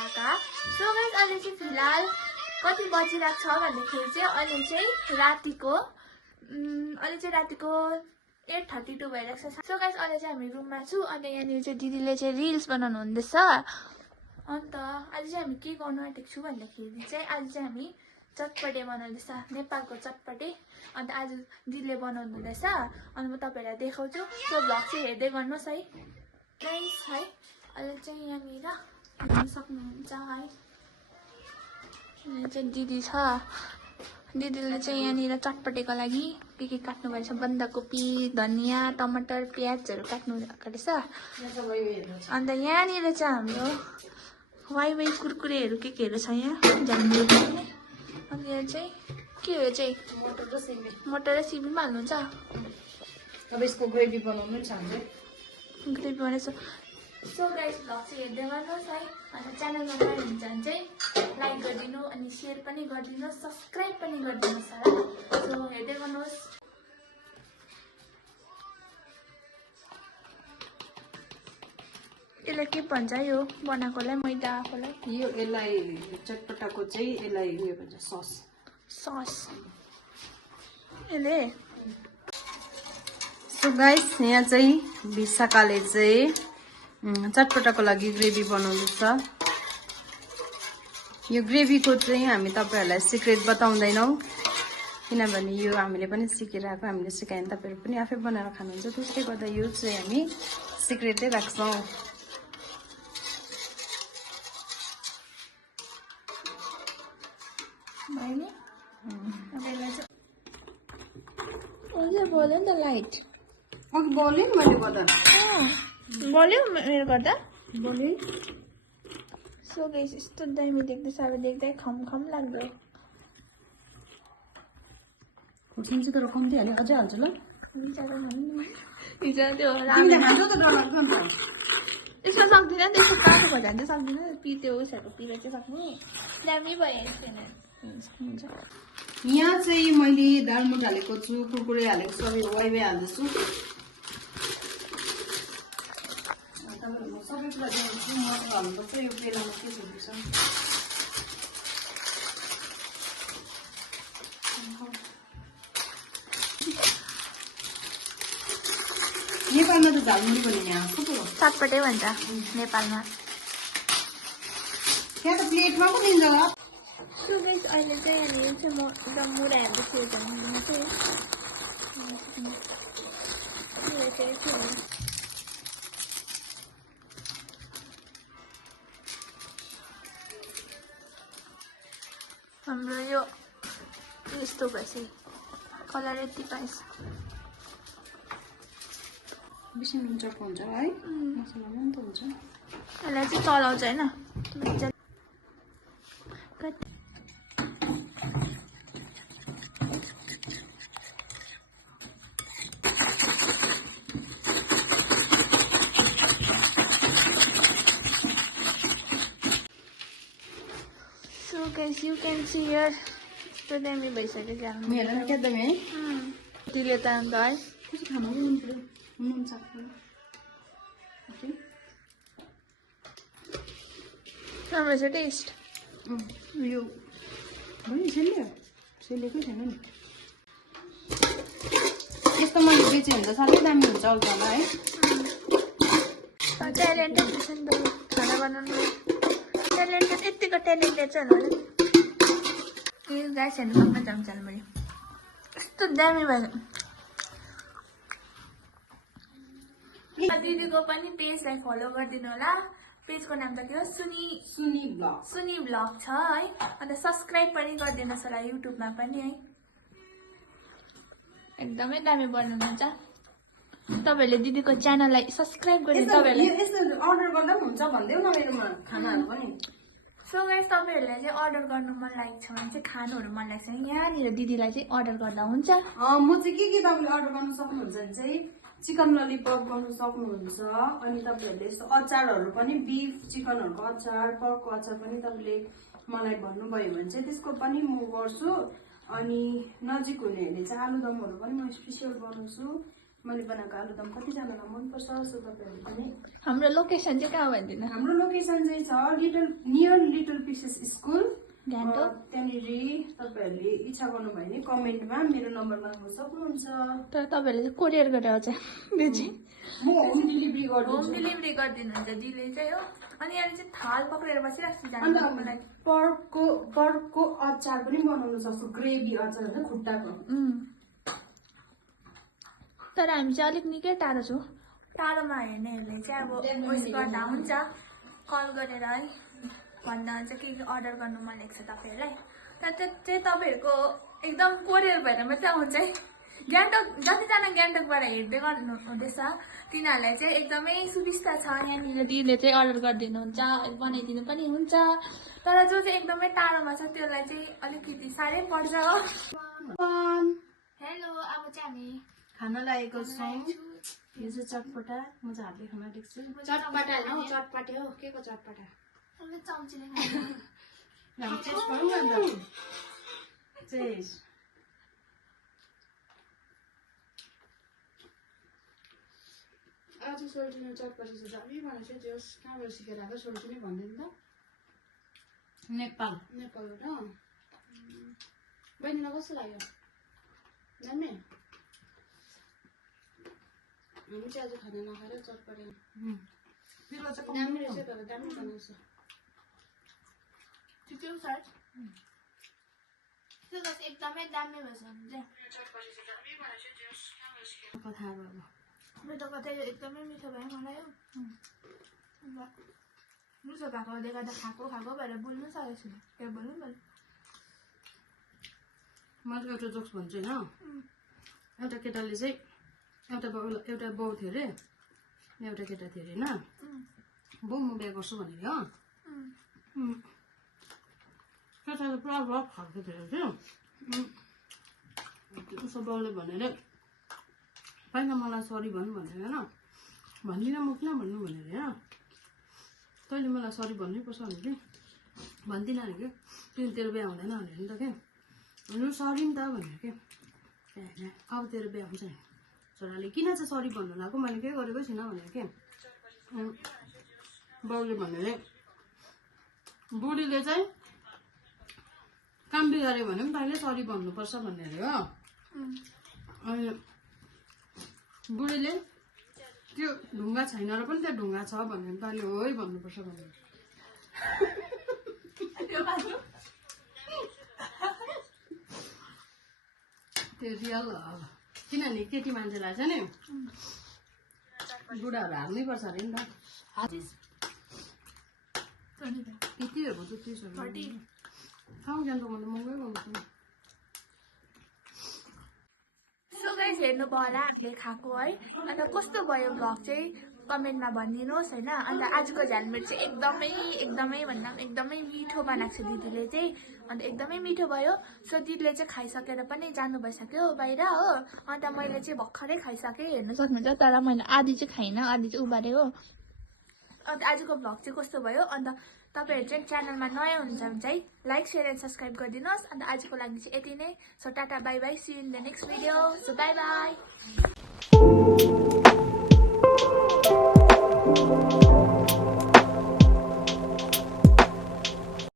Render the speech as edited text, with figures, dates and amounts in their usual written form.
काका। So guys अहिले चाहिँ फिलहाल कति बजिरहेको छ भन्दाखेरि चाहिँ अहिले चाहिँ रातिको 8:32 भइरहेको छ। सो गाइस अहिले चाहिँ हामी रुममा छु अनि यहाँनिर चाहिँ दिदीले चाहिँ रिल्स बनाउनु हुँदैछ। अन्त आज चाहिँ हामी के गर्नु आँटेको छु भन्दाखेरि चाहिँ आज चाहिँ हामी चटपटे बनाउँदैछ, नेपालको चटपटे। अन्त आज दिदीले बनाउनु हुँदैछ अनि म तपाईँहरूलाई देखाउँछु। सो भ्लग चाहिँ हेर्दै गर्नुहोस् है गाइस है। अहिले चाहिँ यहाँनिर हेर्न सक्नुहुन्छ है, यहाँ चाहिँ दिदी छ। दिदीले चाहिँ यहाँनिर चटपटेको लागि के काट्नु भएको छ, बन्दाकोपी, धनियाँ, टमाटर, प्याजहरू काट्नु भएको रहेछ। अन्त यहाँनिर चाहिँ हाम्रो वाइ कुरकुरेहरू केहरू छ यहाँ झ्यालमुरी पनि। अनि यहाँ चाहिँ के हो चाहिँ मटर र सिमीमा हाल्नुहुन्छ। अब यसको ग्रेभी बनाउनु छ हामीले। ग्रेभी बनाउँछ। सो गाइस भ्लग चाहिँ हेर्दै गर्नुहोस् है। अन्त च्यानलमा नयाँ हुन्छ भने चाहिँ लाइक गरिदिनु अनि सेयर पनि गरिदिनु, सब्सक्राइब पनि गरिदिनुहोस् होला। सो हेर्दै गर्नुहोस्। यसलाई के भन्छ यो बनाएकोलाई, मैदा आएकोलाई? यो यसलाई चटपटाको चाहिँ यसलाई उयो भन्छ सस। सस यसले। सो गाइस यहाँ चाहिँ विशाखाले चाहिँ चटपटाको लागि ग्रेभी बनाउँदैछ। यो ग्रेभीको चाहिँ हामी तपाईहरुलाई सिक्रेट बताउँदैनौँ, किनभने यो हामीले पनि सिकिरहेको, हामीले सिकायो भने तपाईहरु पनि आफै बनाएर खानुहुन्छ। त्यसले गर्दा यो चाहिँ हामी सिक्रेटै राख्छौँ। बोल्यो नि त लाइट अघि बोल्यो नि मैले गर्दा। बोल्यो मेरो गर्दा बोल्यो। सो गाइस यस्तो दामी देख्दैछ, अब देख्दै खम लाग्यो। खुर्सानी चाहिँ तर कम्ती हाल्यो, अझै हाल्छु ल। हिजो त्यो यसमा सक्दिनँ, त्यसको काठो भइजान्छ चाहिँ सक्दिनँ। त्यो उसहरूको पिरो चाहिँ सक्ने दामी भयो छैन। यहाँ चाहिँ मैले दालमुट हालेको छु, कुरकुरे हालेको छु, अब वाइवे हाल्दैछु। सबै कुरा दिन्छु, मसला हाल्नुपर्छ। यो बेलामा के हुँदैछ नेपालमा त झालमुरी भन्ने यहाँ चटपटे भन्छ नेपालमा। त्यहाँ त प्लेटमा पो दिन्छ होला। सो गाइस अहिले चाहिँ यहाँनिर चाहिँ म एकदम मुरा हेर्दैछु भन्नु चाहिँ हाम्रो यो यस्तो भएछ, कलर यति पाएछ। बेसी नुन चर्को हुन्छ है, मसलामा नि त हुन्छ। यसलाई चाहिँ चलाउँछ होइन। So guys, you can see here यस्तो दामी भइसक्यो क्या हेर न क्या दामी है। दिदीले त अन्त है कसरी खानु मन पर्यो, नुन सक्छ। ओके राम्रो छ टेस्ट। यो भयो सेलेकै छैन नि। यस्तो मैले बेचेँ भने त साह्रै दामी हुन्छ अल्छामा है। ट्यालेन्टेड छ नि त खाना बनाउनु, ट्यालेन्टेड यतिको ट्यालेन्टेड छ होला। यो गाइस हेर्नु सक्नुहुन्छ च्यानल मैले यस्तो दामी भयो। दिदीको पनि पेजलाई फलो गरिदिनु होला। पेजको नाम त के हो, सुनी ब्लग छ है। अन्त सब्सक्राइब पनि गरिदिनुहोस् होला युट्युबमा पनि है। एकदमै दामी बनाउनुहुन्छ। तपाईहरुले दिदीको च्यानललाई सब्सक्राइब गरिदिनु। तपाईहरुले अर्डर गर्दा पनि हुन्छ भन्दैौ न मेरोमा खानाहरु पनि। सो गाइस तपाईहरुलाई चाहिँ अर्डर गर्नु मन लागेको छ भने चाहिँ खानुहरु मन लाग्छ भने यहाँनिर दिदीलाई चाहिँ अर्डर गर्दा हुन्छ। म चाहिँ के तपाईले अर्डर गर्न सक्नुहुन्छ भने चाहिँ चिकन ललिपप गर्न सक्नुहुन्छ। अनि तपाईहरुले यस्तो अचारहरु पनि, बीफ चिकनहरुको अचार, पर्कको अचार पनि तपाईले मलाई भन्नुभयो भने चाहिँ त्यसको पनि म गर्छु। अनि नजिक हुनेहरूले चाहिँ आलुदमहरु पनि म स्पेशल बनाउँछु। मैले बनाएको आलुदम कतिजनालाई मनपर्छ, सो तपाईँहरूले पनि। हाम्रो लोकेसन चाहिँ कहाँ भनिदिनु? हाम्रो लोकेसन चाहिँ छ near little pieces school Gangtok. त्यहाँनिर तपाईँहरूले इच्छा गर्नुभयो भने कमेन्टमा मेरो नम्बर माग्न सक्नुहुन्छ। तर तपाईँहरूले चाहिँ कोरियर गरेर आउँछ त्यो चाहिँ म होम डेलिभरी होम गर्छु। डेलिभरी गरिदिनुहुन्छ दिदीले चाहिँ हो। अनि यहाँ चाहिँ थाल पक्रेर बसिरहेको छु अन्त जानु मलाई। पर्कको अचार पनि बनाउन सक्छु, ग्रेभी अचार होइन खुट्टाको। तर हामी चाहिँ अलिक निकै टाढो छौँ। टाढोमा हेर्नेहरूले चाहिँ अब उयस गर्दा हुन्छ, कल गरेर है भन्दा हुन्छ के अर्डर गर्नु मन लाग्छ तपाईँहरूलाई। तर त्यो चाहिँ तपाईँहरूको एकदम कोरियर भएर मात्रै आउँछ है। गान्तोक जतिजना गान्तोकबाट हेर्दै गर्नु हुँदैछ तिनीहरूलाई चाहिँ एकदमै सुविस्ता छ। यहाँनिर दिदीले चाहिँ अर्डर गरिदिनुहुन्छ, बनाइदिनु पनि हुन्छ। तर जो चाहिँ एकदमै टाढोमा छ त्यसलाई चाहिँ अलिकति साह्रै पर्छ हो। हेलो, अब चाहिँ हामी खाना लागेको छौँ। यो चाहिँ चटपटा, म चाहिँ हातले खाना देख्छु। चटपटा होइन हौ, चटपटे हो। के को चटपटा? चम्चीले हामी चेस्ट गरौँ न अन्त। चेस्ट। आज सोल्टिने चटपटे चाहिँ दामी बनाएको थियो। जस कहाँबाट सिकेर आएको सोल्टिने भनिदिनु त। नेपाल। नेपालबाट बहिनीलाई कस्तो लाग्यो? दामी? हामी चाहिँ आज खाना नखाएर चटपटे दामी रहेछ, तर दामी बनाउँछ। ठिकै छ त्यो त एकदमै दामी भएछ भने चाहिँ कथा अब मेरो त कतै एकदमै मिठो भयो मलाई हो। मिठो भएकोले गर्दा खाएको भएर बोल्नु सकेको छु। के बोल्नु मैले मैले एउटा जोक्स भन्छु होइन। एउटा केटाले चाहिँ एउटा बाउ थियो अरे, एउटा केटा थियो अरे होइन। बाउ म बिहा गर्छु भनेर हो। केटाले पुरा रफ खाएको थियो अरे। उसो बाउले भने अरे पहिला मलाई सरी भन्नु भनेर होइन, भन्दिनँ म किन भन्नु भनेर होइन। तैँले मलाई सरी भन्नैपर्छ भने भन्दिनँ अरे कि तिमी तेरो बिहा हुँदैन भनेर नि त क्या। भन्नु सरी नि त भनेर के अब तेरो बिहा हुन्छ नि। छोराले किन चाहिँ सरी भन्नु लाग्यो, मैले केही गरेकै छैन भनेर के। बाउले भने अरे बुढीले चाहिँ काम बिगाऱ्यो भने पनि तैँले सरी भन्नुपर्छ भन्ने अरे हो। अनि बुढीले त्यो ढुङ्गा छैन र पनि त्यहाँ ढुङ्गा छ भने तैँले हो है भन्नुपर्छ भनेर। त्यो रियल हो अब, किनभने केटी मान्छेलाई चाहिँ नि बुढाहरू हाल्नै पर्छ अरे नि त। यतिहरूको त 30 ठाउँ जान्छौँ भने महँगै गर्नुपर्छ। सो गाइस हेर्नु भयो होला हामीले खाएको है। अन्त कस्तो भयो भ्लग चाहिँ कमेन्टमा भनिदिनुहोस् होइन। अन्त आजको झालमुरी चाहिँ एकदमै भन्दा एकदमै मिठो बनाएको छ दिदीले चाहिँ। अन्त एकदमै मिठो भयो। सो दिदीले चाहिँ खाइसकेर पनि जानु भइसक्यो बाहिर हो। अन्त मैले चाहिँ भर्खरै खाइसकेँ, हेर्नु सक्नुहुन्छ। तर मैले आधी चाहिँ खाइनँ, आधी चाहिँ उबारेँ हो। अन्त आजको भ्लग चाहिँ कस्तो भयो, अन्त तपाईँहरू चाहिँ च्यानलमा नयाँ हुनुहुन्छ भने चाहिँ लाइक शेयर एन्ड सब्सक्राइब गरिदिनुहोस्। अन्त आजको लागि चाहिँ यति नै। So tata bye bye, see in the next video. So bye by.